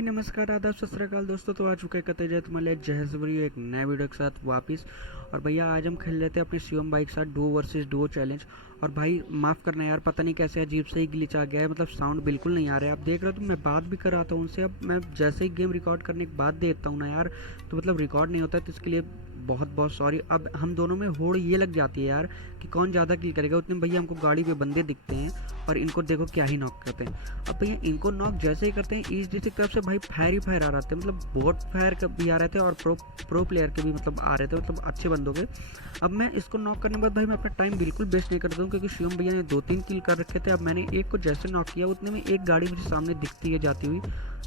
हाय नमस्कार आदाब सत श्री अकाल दोस्तों। तो आ चुके हैं कतेजत मले जहजबरी एक नए वीडियो के साथ वापस। और भैया आज हम खेल लेते हैं अपनी शिवम बाइक के साथ डुओ वर्सेस डुओ चैलेंज। और भाई माफ़ करना यार, पता नहीं कैसे अजीब से ही ग्लिच आ गया है, मतलब साउंड बिल्कुल नहीं आ रहा है। आप देख रहे हो तो मैं बात भी कर रहा था उनसे, अब मैं जैसे ही गेम रिकॉर्ड करने के बाद देखता हूँ ना यार, तो मतलब रिकॉर्ड नहीं होता है। तो इसके लिए बहुत बहुत सॉरी। अब हम दोनों में होड़ ये लग जाती है यार कि कौन ज़्यादा किल करेगा। उतने भैया हमको गाड़ी पे बंदे दिखते हैं और इनको देखो क्या ही नॉक करते हैं। अब भैया इनको नॉक जैसे ही करते हैं ईस्ट डिस्ट्रिक्ट तरफ से भाई फायर ही फायर आ रहे थे, मतलब बोट फायर भी आ रहे थे और प्रो प्लेयर के भी मतलब आ रहे थे, मतलब अच्छे बंदों के। अब मैं इसको नॉक करने के बाद भाई मैं अपना टाइम बिल्कुल वेस्ट नहीं करता हूँ, क्योंकि शिवम भैया ने 2-3 किल कर रखे थे। अब मैंने एक को जैसे नॉक किया उतने में एक गाड़ी मुझे सामने दिखती है जाती हुई।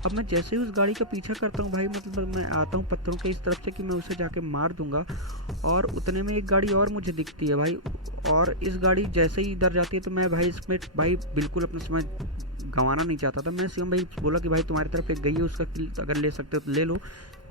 अब मैं जैसे ही उस गाड़ी का पीछा करता हूँ भाई, मतलब मैं आता हूँ पत्थरों के इस तरफ से कि मैं उसे जाके मार दूंगा, और उतने में एक गाड़ी और मुझे दिखती है भाई। और इस गाड़ी जैसे ही इधर जाती है तो मैं भाई इसमें भाई बिल्कुल अपना समय गंवाना नहीं चाहता था। मैं शिवम भाई बोला कि भाई तुम्हारी तरफ एक गई है, उसका किल अगर ले सकते हो तो ले लो।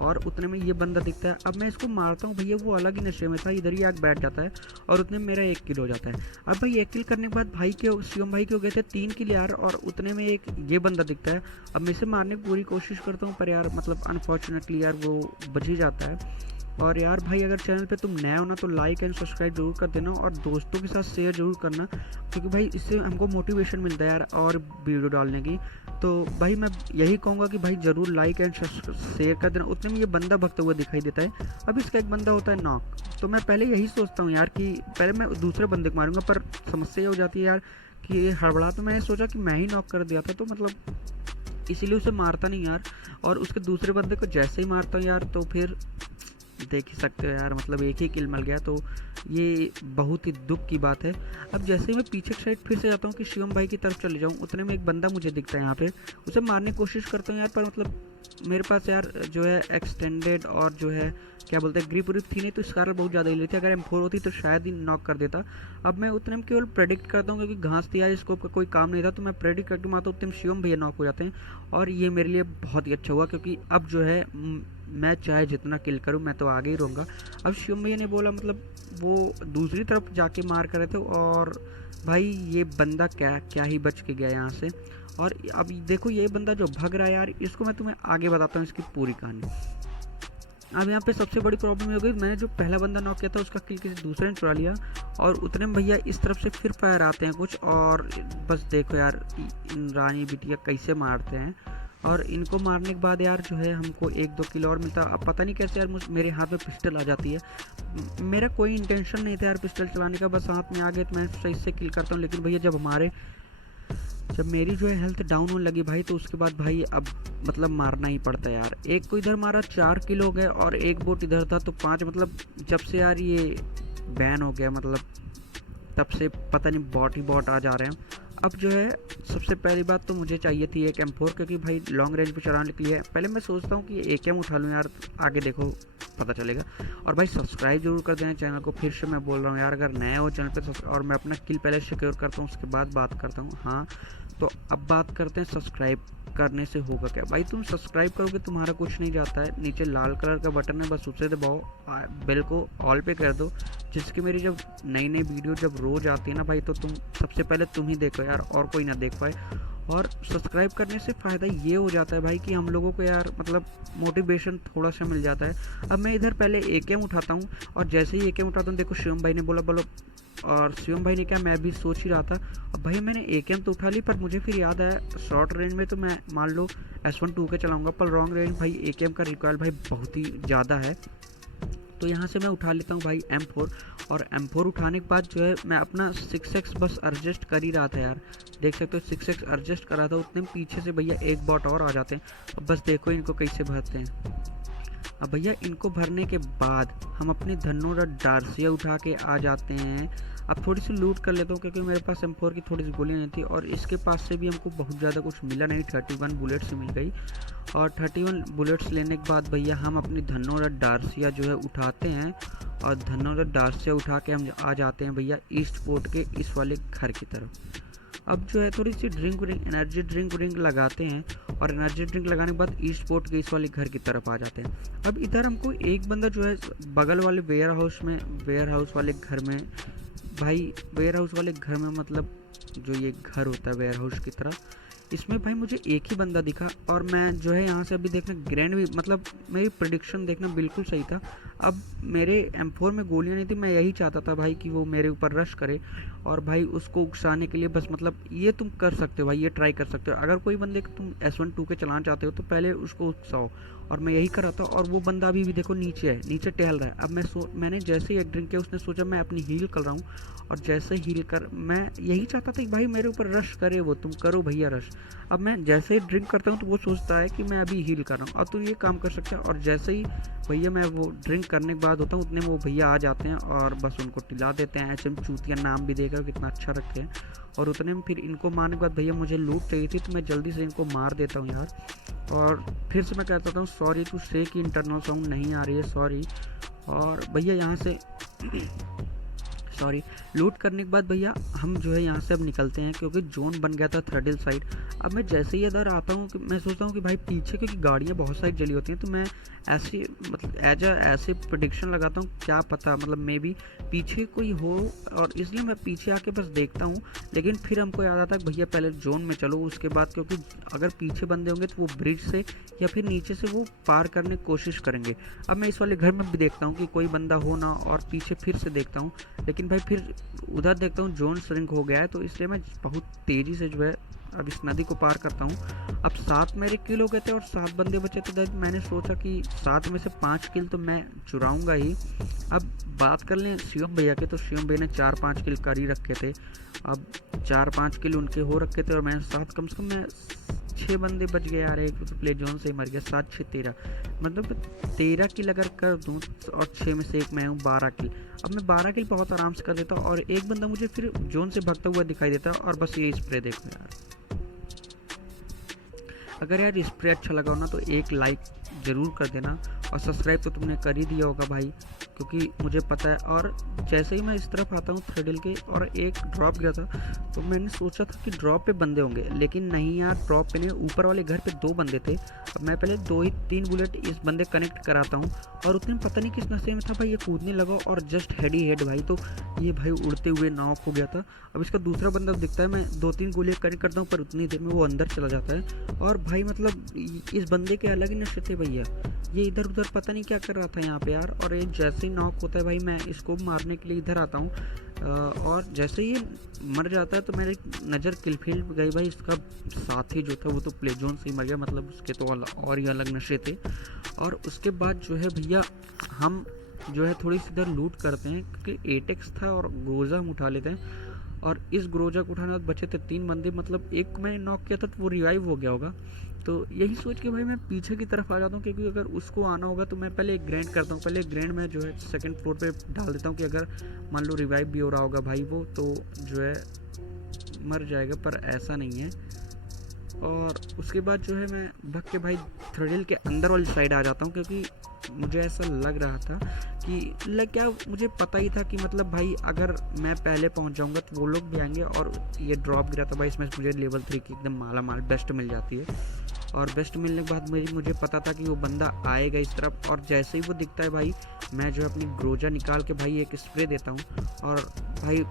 और उतने में ये बंदा दिखता है। अब मैं इसको मारता हूँ भैया, वो अलग ही नशे में था, इधर ही आग बैठ जाता है और उतने में मेरा 1 किल हो जाता है। अब भाई 1 किल करने के बाद भाई के शिवम भाई के हो गए थे 3 किल यार, और उतने में एक ये बंदा दिखता है। अब मैं इसे मारने की पूरी कोशिश करता हूँ, पर यार मतलब अनफॉर्चुनेटली यार वो बच ही जाता है। और यार भाई अगर चैनल पे तुम नए हो ना तो लाइक एंड सब्सक्राइब जरूर कर देना, और दोस्तों के साथ शेयर जरूर करना, क्योंकि भाई इससे हमको मोटिवेशन मिलता है यार और वीडियो डालने की। तो भाई मैं यही कहूँगा कि भाई ज़रूर लाइक एंड शेयर कर देना। उतने में ये बंदा भगता हुआ दिखाई देता है। अब इसका एक बंदा होता है नॉक, तो मैं पहले यही सोचता हूँ यार कि पहले मैं दूसरे बंदे को मारूंगा, पर समस्या ये हो जाती है यार कि ये हड़बड़ा, तो मैंने सोचा कि मैं ही नॉक कर दिया था, तो मतलब इसीलिए उसे मारता नहीं यार। और उसके दूसरे बंदे को जैसे ही मारता हूँ यार, तो फिर देख ही सकते हो यार, मतलब एक ही किल मिल गया, तो ये बहुत ही दुख की बात है। अब जैसे ही मैं पीछे की साइड फिर से जाता हूँ कि शिवम भाई की तरफ चले जाऊँ, उतने में एक बंदा मुझे दिखता है यहाँ पे। उसे मारने की कोशिश करता हूँ यार, पर मतलब मेरे पास यार जो है एक्सटेंडेड और जो है क्या बोलते हैं ग्रिप व्रिप थी नहीं, तो इस कारण बहुत ज़्यादा हिली थी। अगर M4 होती तो शायद ही नॉक कर देता। अब मैं उतने में केवल प्रेडिक्ट करता हूँ, क्योंकि घास थी आज स्कोप का कोई काम नहीं था, तो मैं प्रेडिक्ट करके मारता हूँ, उतने में शिवम भैया नॉक हो जाते हैं। और ये मेरे लिए बहुत ही अच्छा हुआ, क्योंकि अब जो है मैं चाहे जितना किल करूँ मैं तो आगे ही रहूँगा। अब शिवम भैया ने बोला मतलब वो दूसरी तरफ जाके मार कर रहे थे, और भाई ये बंदा क्या क्या ही बच के गया यहाँ से। और अब देखो ये बंदा जो भग रहा है यार, इसको मैं तुम्हें आगे बताता हूँ इसकी पूरी कहानी। अब यहाँ पे सबसे बड़ी प्रॉब्लम ये हो गई, मैंने जो पहला बंदा नॉक किया था उसका किल किसी दूसरे ने चुरा लिया, और उतने में भैया इस तरफ से फिर फायर आते हैं कुछ, और बस देखो यार इन रानी बिटिया कैसे मारते हैं। और इनको मारने के बाद यार जो है हमको 1-2 किल और मिलता। अब पता नहीं कैसे यार मेरे हाथ में पिस्टल आ जाती है। मेरा कोई इंटेंशन नहीं था यार पिस्टल चलाने का, बस हाथ में आ गए तो मैं सही से किल करता हूँ। लेकिन भैया जब मेरी जो है हेल्थ डाउन होने लगी भाई, तो उसके बाद भाई अब मतलब मारना ही पड़ता है यार। एक को इधर मारा 4 किल हो गए, और एक बोट इधर था तो 5, मतलब जब से यार ये बैन हो गया, मतलब तब से पता नहीं बॉट ही बॉट आ जा रहे हैं। अब जो है सबसे पहली बात तो मुझे चाहिए थी एक M4, क्योंकि भाई लॉन्ग रेंज पे चलाने के लिए पहले मैं सोचता हूँ कि AKM उठा लूँ यार, आगे देखो पता चलेगा। और भाई सब्सक्राइब जरूर कर देना चैनल को, फिर से मैं बोल रहा हूँ यार, अगर नए हो चैनल पे। और मैं अपना किल पहले सिक्योर करता हूँ, उसके बाद बात करता हूँ। हाँ तो अब बात करते हैं सब्सक्राइब करने से होगा क्या। भाई तुम सब्सक्राइब करोगे तुम्हारा कुछ नहीं जाता है, नीचे लाल कलर का बटन है, बस उसे दबाओ, बेल को ऑल पे कर दो, जिसकी मेरी जब नई नई वीडियो जब रोज आती है ना भाई, तो तुम सबसे पहले तुम ही देखो यार, और कोई ना देख पाए। और सब्सक्राइब करने से फ़ायदा ये हो जाता है भाई कि हम लोगों को यार मतलब मोटिवेशन थोड़ा सा मिल जाता है। अब मैं इधर पहले AKM उठाता हूँ, और जैसे ही AKM उठाता हूँ देखो शिवम भाई ने बोला बोलो, और शिवम भाई ने क्या, मैं भी सोच ही रहा था। अब भाई मैंने AKM तो उठा ली, पर मुझे फिर याद आया शॉर्ट रेंज में तो मैं मान लो S12 के चलाऊँगा, पर लॉन्ग रेंज भाई AKM का रिकॉयल भाई बहुत ही ज़्यादा है। तो यहाँ से मैं उठा लेता हूँ भाई M4, और M4 उठाने के बाद जो है मैं अपना 6x बस एडजस्ट कर ही रहा था यार, देख सकते हो 6x एडजस्ट कर रहा था। उतने में पीछे से भैया एक बॉट और आ जाते हैं। अब बस देखो इनको कैसे भरते हैं। अब भैया इनको भरने के बाद हम अपनी धन्नो डार्सिया उठा के आ जाते हैं। अब थोड़ी सी लूट कर लेता हूँ, क्योंकि मेरे पास M4 की थोड़ी सी गोली नहीं थी, और इसके पास से भी हमको बहुत ज़्यादा कुछ मिला नहीं, 31 बुलेट्स मिल गई। और 31 बुलेट्स लेने के बाद भैया हम अपनी धन्नो डार्सिया जो है उठाते हैं, और धन्नो डार्सिया उठा के हम आ जाते हैं भैया ईस्ट पोर्ट के इस वाले घर की तरफ। अब जो है थोड़ी सी एनर्जी ड्रिंक लगाते हैं, और एनर्जी ड्रिंक लगाने के बाद ईस्ट पोर्ट के इस वाले घर की तरफ आ जाते हैं। अब इधर हमको एक बंदा जो है बगल वाले वेयर हाउस वाले घर में, भाई वेयर हाउस वाले घर में मतलब जो ये घर होता है वेयर हाउस की तरह, इसमें भाई मुझे एक ही बंदा दिखा और मैं जो है यहाँ से अभी देखना ग्रैंड भी मतलब मेरी प्रेडिक्शन देखना बिल्कुल सही था। अब मेरे M4 में गोलियाँ नहीं थी, मैं यही चाहता था भाई कि वो मेरे ऊपर रश करे और भाई उसको उकसाने के लिए बस मतलब ये तुम कर सकते हो भाई, ये ट्राई कर सकते हो। अगर कोई बंदे को तुम S1 2 के चलाना चाहते हो तो पहले उसको उकसाओ और मैं यही कर रहा था। और वो बंदा अभी भी देखो नीचे है, नीचे टहल रहा है। अब मैंने जैसे ही एक ड्रिंक किया उसने सोचा मैं अपनी हील कर रहा हूँ और जैसे हील कर मैं यही चाहता था कि भाई मेरे ऊपर रश करे वो, तुम करो भैया रश। अब मैं जैसे ही ड्रिंक करता हूँ तो वो सोचता है कि मैं अभी हील कर रहा हूँ, अब तुम ये काम कर सकते हैं। और जैसे ही भैया मैं वो ड्रिंक करने के बाद होता हूँ उतने में वो भैया आ जाते हैं और बस उनको टिला देते हैं। HM चूतिया नाम भी देख रहे हो कितना अच्छा रखे हैं। और उतने में फिर इनको मारने के बाद भैया मुझे लूट चाहिए थी तो मैं जल्दी से इनको मार देता हूँ यार। और फिर से मैं कहता हूँ सॉरी टू से कि इंटरनल साउंड नहीं आ रही है, सॉरी। और भैया यहाँ से सॉरी लूट करने के बाद भैया हम जो है यहाँ से अब निकलते हैं क्योंकि जोन बन गया था थ्रेडल साइड। अब मैं जैसे ही इधर आता हूँ कि मैं सोचता हूँ कि भाई पीछे क्योंकि गाड़ियाँ बहुत सारी जली होती हैं तो मैं ऐसी मतलब ऐसे प्रेडिक्शन लगाता हूँ, क्या पता मतलब मे बी पीछे कोई हो और इसलिए मैं पीछे आके बस देखता हूँ। लेकिन फिर हमको याद आता है भैया पहले जोन में चलो, उसके बाद क्योंकि अगर पीछे बंदे होंगे तो वो ब्रिज से या फिर नीचे से वो पार करने की कोशिश करेंगे। अब मैं इस वाले घर में भी देखता हूँ कि कोई बंदा हो ना और पीछे फिर से देखता हूँ, लेकिन भाई फिर उधर देखता हूँ जोन श्रिंक हो गया है तो इसलिए मैं बहुत तेज़ी से जो है अब इस नदी को पार करता हूँ। अब 7 मेरे किल हो गए थे और 7 बंदे बचे थे। मैंने सोचा कि 7 में से 5 किल तो मैं चुराऊँगा ही। अब बात कर लें शिवम भैया के, तो शिवम भैया ने 4-5 किल कर ही रखे थे। अब 4-5 किल उनके हो रखे थे और मैंने 7 कम से कम मैं 6 बंदे बच गए यार, एक तो प्ले जोन से ही मर गया। 7-6-13 मतलब 13 किल अगर कर दूँ और 6 में से एक मैं हूँ 12 किल। अब मैं 12 किल बहुत आराम से कर देता हूँ और एक बंदा मुझे फिर जोन से भागता हुआ दिखाई देता है और बस ये स्प्रे देखो यार। अगर यार स्प्रे अच्छा लगा हो ना तो एक लाइक ज़रूर कर देना और सब्सक्राइब तो तुमने कर ही दिया होगा भाई, क्योंकि मुझे पता है। और जैसे ही मैं इस तरफ आता हूँ थ्रेडल के और एक ड्रॉप गया था तो मैंने सोचा था कि ड्रॉप पे बंदे होंगे, लेकिन नहीं यार, ड्रॉप पे नहीं, ऊपर वाले घर पे 2 बंदे थे। अब मैं पहले 2 ही 3 बुलेट इस बंदे कनेक्ट कराता हूँ और उतने पता नहीं किस नशे में था भाई, ये कूदने लगा और जस्ट हेड ही हेड भाई, तो ये भाई उड़ते हुए नॉक हो गया था। अब इसका दूसरा बंदा दिखता है, मैं 2-3 गोलियाँ कनेक्ट करता हूँ पर उतनी देर में वो अंदर चला जाता है। और भाई मतलब इस बंदे के अलग ही नशे थे भैया, ये इधर उधर पता नहीं क्या कर रहा था यहाँ पे यार। और ये जैसे ही नॉक होता है भाई मैं इसको मारने के लिए इधर आता हूँ और जैसे ही मर जाता है तो मेरी नज़र किलफील्ड पे गई भाई, इसका साथी जो था वो तो प्ले जोन से ही मर गया, मतलब उसके तो और ही अलग नशे थे। और उसके बाद जो है भैया हम जो है थोड़ी सी इधर लूट करते हैं क्योंकि 8x था और ग्रोजा हम उठा लेते हैं। और इस ग्रोजा को उठाने बाद बचे थे 3 बंदे, मतलब एक को मैंने नॉक किया था तो वो रिवाइव हो गया होगा। तो यही सोच के भाई मैं पीछे की तरफ आ जाता हूँ क्योंकि अगर उसको आना होगा तो मैं पहले एक ग्रैंड करता हूँ। पहले एक ग्रैंड में जो है 2nd फ्लोर पे डाल देता हूँ कि अगर मान लो रिवाइव भी हो रहा होगा भाई वो तो जो है मर जाएगा, पर ऐसा नहीं है। और उसके बाद जो है मैं भग के भाई थ्रेडल के अंदर वाली साइड आ जाता हूँ क्योंकि मुझे ऐसा लग रहा था कि क्या मुझे पता ही था कि मतलब भाई अगर मैं पहले पहुंच जाऊंगा तो वो लोग भी आएंगे। और ये ड्रॉप गिरा था भाई, इसमें मुझे लेवल 3 की एकदम माला माल बेस्ट मिल जाती है। और बेस्ट मिलने के बाद मुझे पता था कि वो बंदा आएगा इस तरफ, और जैसे ही वो दिखता है भाई मैं जो अपनी ग्रोजा निकाल के भाई एक स्प्रे देता हूँ। और भाई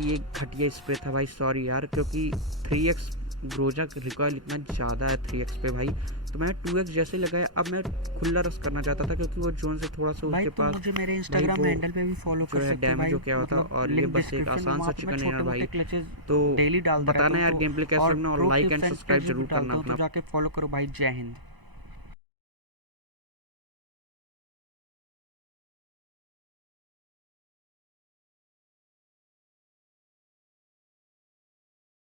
ये घटिया स्प्रे था भाई, सॉरी यार, क्योंकि 3x ग्रोजा रिकॉयल इतना ज़्यादा है 3x पे भाई, तो मैं 2x जैसे लगाया। अब मैं खुला रस करना चाहता था क्योंकि वो जोन से थोड़ा सा उसके पास मुझे मेरे इंस्टाग्राम हैंडल पे भी फॉलो कर सकते हो भाई, डैमेज हो गया होता। और ये बस एक आसान सा चिकन है भाई, तो डेली डाल बताना यार गेम प्ले कैसा लगना और लाइक एंड सब्सक्राइब जरूर करना अपना। जाके फॉलो करो भाई। जय हिंद।